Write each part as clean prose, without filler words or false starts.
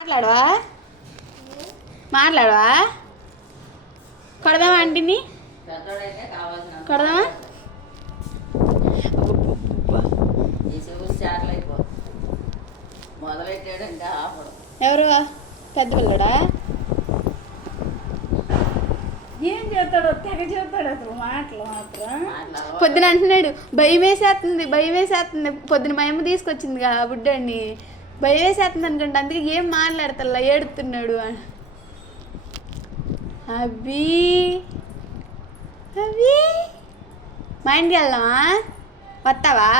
మాట్లాడవా మాట్లాడవా కొడదామా ఆంటీని కొడదామా ఎవరు పెద్ద పిల్లడా ఏం చేస్తాడో తెగ చేస్తాడు అసలు మాటలు మాత్రం పొద్దున అంటున్నాడు భయం వేసేస్తుంది పొద్దున మా అమ్మ తీసుకొచ్చింది కదా బుడ్డాన్ని భయం వేసేస్తుంది అనుకుంటా అందుకే ఏం మాట్లాడతల్లా ఏడుతున్నాడు అబ్బీ అబ్బీ మా ఇంటికి వెళ్దామా వస్తావా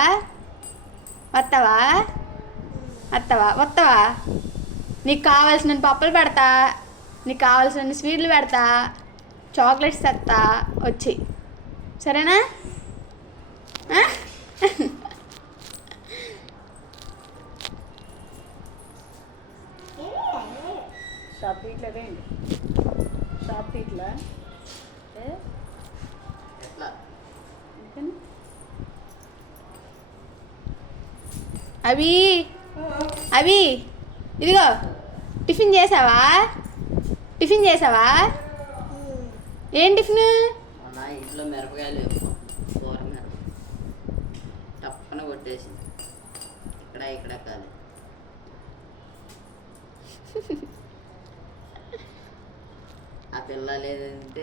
వస్తావా వస్తావా వస్తావా నీకు కావాల్సిన పప్పులు పెడతా నీకు కావాల్సిన స్వీట్లు పెడతా చాక్లెట్స్ తెస్తా వచ్చి సరేనా షాప్ ఇట్లా రండి షాప్ ఇట్లా అవి అవి ఇదిగో టిఫిన్ చేసావా ఏం టిఫిన్ ఇంట్లో మిరపకాయలు కూర మిరప తప్పన కొట్టేసింది ఇక్కడ కాదు ఆ పిల్ల లేదంటే